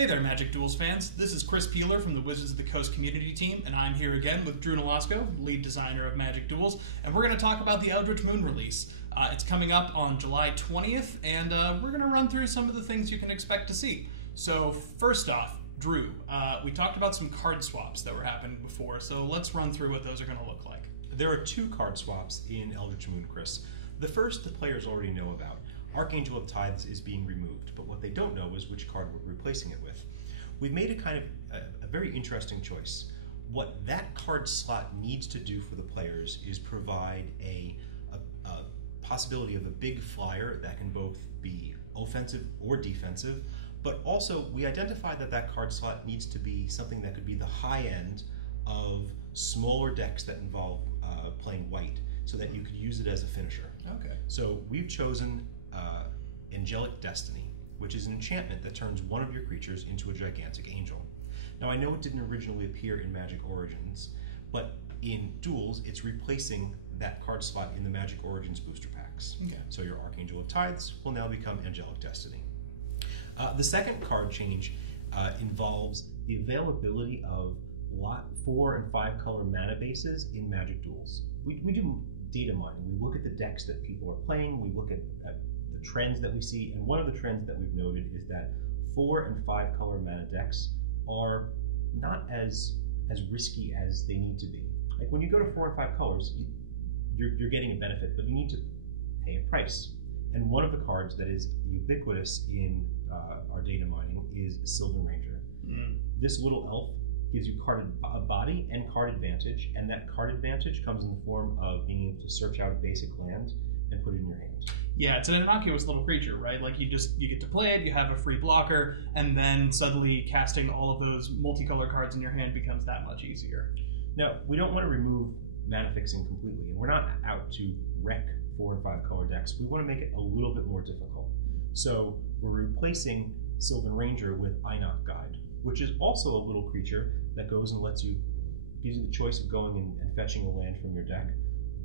Hey there, Magic Duels fans. This is Chris Peeler from the Wizards of the Coast community team, and I'm here again with Drew Nolosco, lead designer of Magic Duels, and we're going to talk about the Eldritch Moon release. It's coming up on July 20th, and we're going to run through some of the things you can expect to see. So first off, Drew, we talked about some card swaps that were happening before, so let's run through what those are going to look like. There are two card swaps in Eldritch Moon, Chris. The first the players already know about. Archangel of Tithes is being removed, but what they don't know is which card we're replacing it with. We've made a very interesting choice. What that card slot needs to do for the players is provide a possibility of a big flyer that can both be offensive or defensive, but also we identified that that card slot needs to be something that could be the high end of smaller decks that involve playing white, so that you could use it as a finisher. Okay. So we've chosen Angelic Destiny, which is an enchantment that turns one of your creatures into a gigantic angel. Now I know it didn't originally appear in Magic Origins, but in Duels it's replacing that card slot in the Magic Origins booster packs. Okay. So your Archangel of Tithes will now become Angelic Destiny. The second card change involves the availability of 4 and 5 color mana bases in Magic Duels. We do data mining. We look at the decks that people are playing, we look at the trends that we see, and one of the trends that we've noted is that 4 and 5 color mana decks are not as risky as they need to be. Like when you go to 4 and 5 colors, you're getting a benefit, but you need to pay a price. And one of the cards that is ubiquitous in our data mining is Sylvan Ranger. This little elf gives you a body and card advantage, and that card advantage comes in the form of being able to search out a basic land and put it in your hand. Yeah, it's an innocuous little creature, right? Like you get to play it, you have a free blocker, and then suddenly casting all of those multicolored cards in your hand becomes that much easier. Now, we don't want to remove mana fixing completely, and we're not out to wreck 4 and 5 color decks. We want to make it a little bit more difficult. So we're replacing Sylvan Ranger with Einok Guide, which is also a little creature that goes and gives you the choice of going and fetching a land from your deck.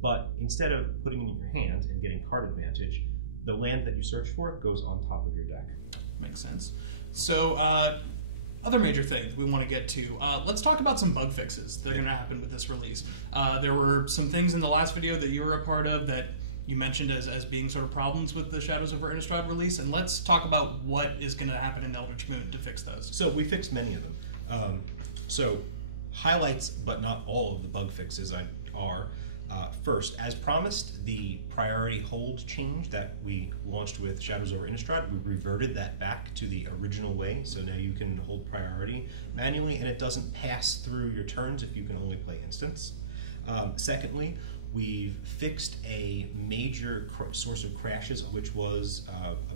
But instead of putting it in your hand and getting card advantage, the land that you search for goes on top of your deck. Makes sense. So, other major things we want to get to. Let's talk about some bug fixes that are going to happen with this release. There were some things in the last video that you were a part of that you mentioned as being sort of problems with the Shadows over Innistrad release, and let's talk about what is going to happen in Eldritch Moon to fix those. So we fixed many of them. So highlights, but not all of the bug fixes are first, as promised, the priority hold change that we launched with Shadows over Innistrad, we reverted that back to the original way, so now you can hold priority manually, and it doesn't pass through your turns if you can only play instants. Secondly, we've fixed a major source of crashes, which was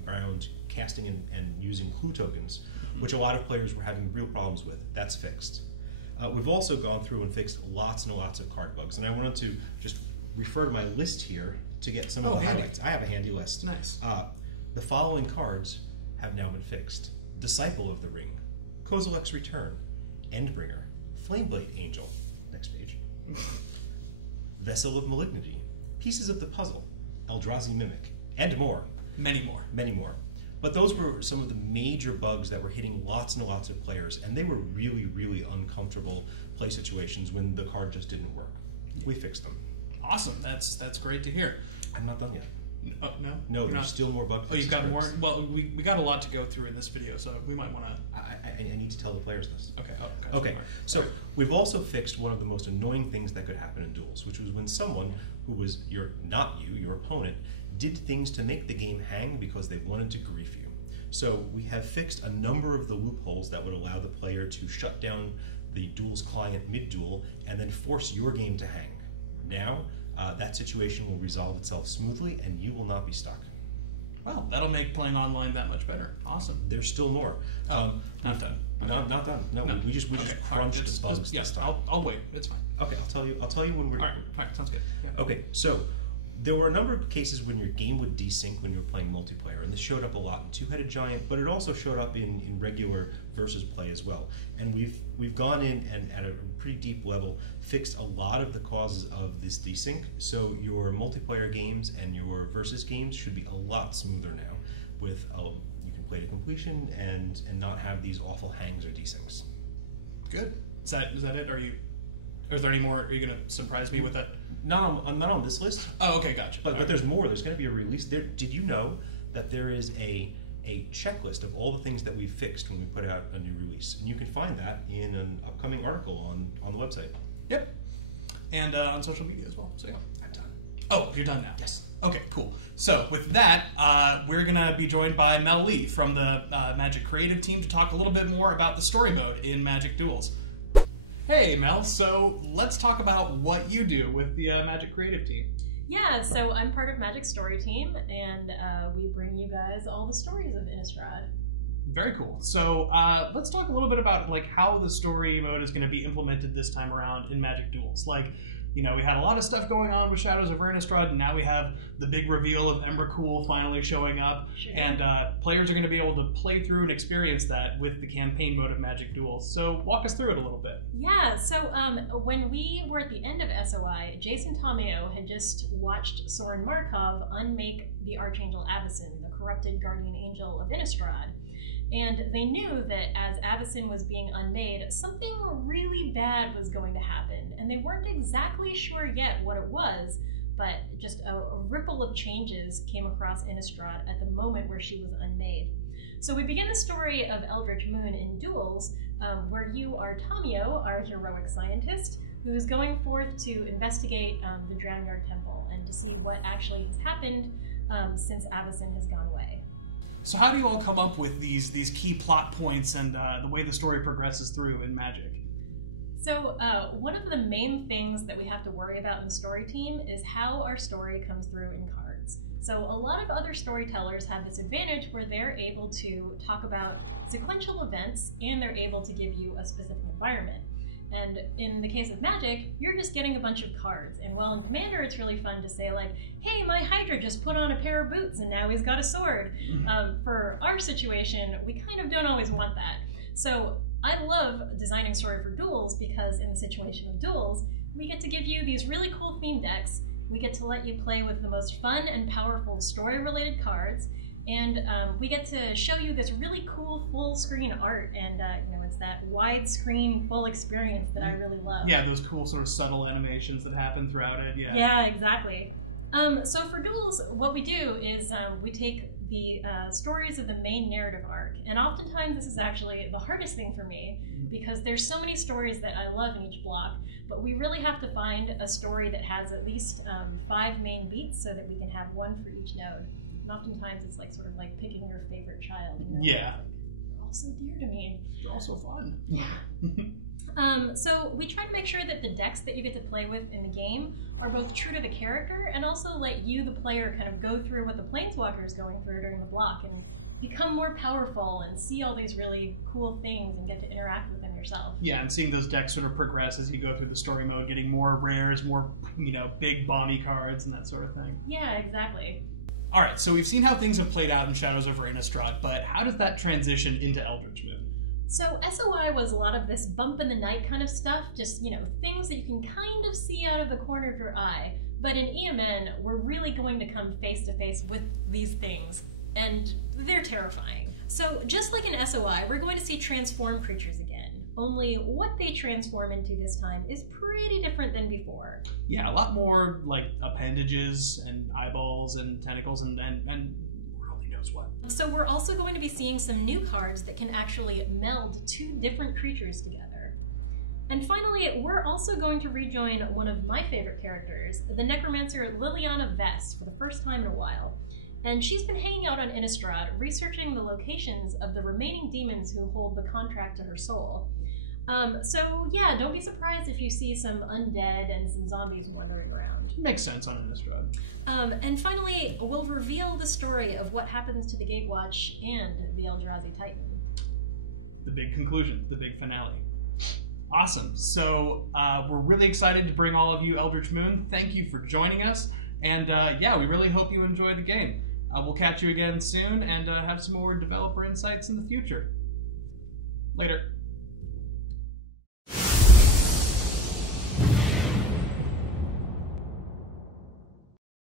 around casting and using clue tokens, which a lot of players were having real problems with. That's fixed. We've also gone through and fixed lots and lots of card bugs, and I wanted to just refer to my list here to get some of the highlights. I have a handy list. Nice. The following cards have now been fixed: Disciple of the Ring, Kozilek's Return, Endbringer, Flameblade Angel, next page, Vessel of Malignity, Pieces of the Puzzle, Eldrazi Mimic, and more. Many more. Many more. But those were some of the major bugs that were hitting lots and lots of players, and they were really, really uncomfortable play situations when the card just didn't work. We fixed them. Awesome. That's great to hear. I'm not done yet. No? No, there's still more bug fixes. Oh, you've got more? Well, we got a lot to go through in this video, so we might want to... I need to tell the players this. Okay. Okay, so we've also fixed one of the most annoying things that could happen in duels, which was when someone who was your opponent, did things to make the game hang because they wanted to grief you. So we have fixed a number of the loopholes that would allow the player to shut down the Duels client mid-duel and then force your game to hang. Now, that situation will resolve itself smoothly and you will not be stuck. Well, that'll make playing online that much better. Awesome. There's still more. Not done. Not done. No. We just crunched the bugs this time. I'll wait. It's fine. Okay, I'll tell you when we're... All right, sounds good. Yeah. Okay, so there were a number of cases when your game would desync when you were playing multiplayer, and this showed up a lot in Two-Headed Giant, but it also showed up in regular versus play as well. And we've gone in and at a pretty deep level fixed a lot of the causes of this desync, so your multiplayer games and your versus games should be a lot smoother now. With you can play to completion and not have these awful hangs or desyncs. Good. Is that it? Or is there any more? Are you going to surprise me with that? Not on this list. Oh, okay, gotcha. But there's more. There's going to be a release. Did you know that there is a checklist of all the things that we fixed when we put out a new release? And you can find that in an upcoming article on the website. Yep. And on social media as well. So yeah. I'm done. Oh, you're done now? Yes. Okay, cool. So with that, we're going to be joined by Mel Lee from the Magic Creative team to talk a little bit more about the story mode in Magic Duels. Hey, Mel. So let's talk about what you do with the Magic Creative team. Yeah, so I'm part of Magic Story Team, and we bring you guys all the stories of Innistrad. Very cool. So let's talk a little bit about like how the story mode is going to be implemented this time around in Magic Duels. Like, you know, we had a lot of stuff going on with Shadows of Innistrad, and now we have the big reveal of Emrakul finally showing up, sure. And players are going to be able to play through and experience that with the campaign mode of Magic Duels. So walk us through it a little bit. Yeah, so when we were at the end of SOI, Jason Tomeo had just watched Soren Markov unmake the Archangel Avacyn, the corrupted guardian angel of Innistrad. And they knew that as Avacyn was being unmade, something really bad was going to happen. And they weren't exactly sure yet what it was, but just a ripple of changes came across Innistrad at the moment where she was unmade. So we begin the story of Eldritch Moon in Duels, where you are Tomeo, our heroic scientist, who is going forth to investigate the Drownyard Temple and to see what actually has happened since Avacyn has gone away. So how do you all come up with these key plot points and the way the story progresses through in Magic? So one of the main things that we have to worry about in the story team is how our story comes through in cards. So a lot of other storytellers have this advantage where they're able to talk about sequential events and they're able to give you a specific environment. And in the case of Magic, you're just getting a bunch of cards. And while in Commander, it's really fun to say like, hey, my Hydra just put on a pair of boots and now he's got a sword. For our situation, we kind of don't always want that. So I love designing story for Duels because in the situation of Duels, we get to give you these really cool theme decks. We get to let you play with the most fun and powerful story-related cards. And we get to show you this really cool full-screen art, and you know, it's that widescreen full experience that I really love. Yeah, those cool sort of subtle animations that happen throughout it. Yeah. Yeah, exactly. So for Duels, what we do is we take the stories of the main narrative arc, and oftentimes this is actually the hardest thing for me because there's so many stories that I love in each block, but we really have to find a story that has at least 5 main beats so that we can have one for each node. And oftentimes it's like sort of like picking your favorite child. You know? Yeah. They're all so dear to me. They're also fun. Yeah. So we try to make sure that the decks that you get to play with in the game are both true to the character and also let you, the player, kind of go through what the Planeswalker is going through during the block and become more powerful and see all these really cool things and get to interact with them yourself. Yeah, and seeing those decks sort of progress as you go through the story mode, getting more rares, more, you know, big bomby cards and that sort of thing. Yeah, exactly. All right, so we've seen how things have played out in Shadows over Innistrad, but how does that transition into Eldritch Moon? So SOI was a lot of this bump in the night kind of stuff, just, you know, things that you can kind of see out of the corner of your eye. But in EMN, we're really going to come face to face with these things, and they're terrifying. So just like in SOI, we're going to see transform creatures again. Only what they transform into this time is pretty different than before. Yeah, a lot more like appendages and eyeballs and tentacles and Lord only knows what. So we're also going to be seeing some new cards that can actually meld 2 different creatures together. And finally, we're also going to rejoin one of my favorite characters, the necromancer Liliana Vess, for the first time in a while. And she's been hanging out on Innistrad, researching the locations of the remaining demons who hold the contract to her soul. So yeah, don't be surprised if you see some undead and some zombies wandering around. Makes sense on Innistrad. And finally, we'll reveal the story of what happens to the Gatewatch and the Eldrazi Titan. The big conclusion, the big finale. Awesome. So we're really excited to bring all of you Eldritch Moon. Thank you for joining us. And yeah, we really hope you enjoy the game. We'll catch you again soon and have some more developer insights in the future. Later.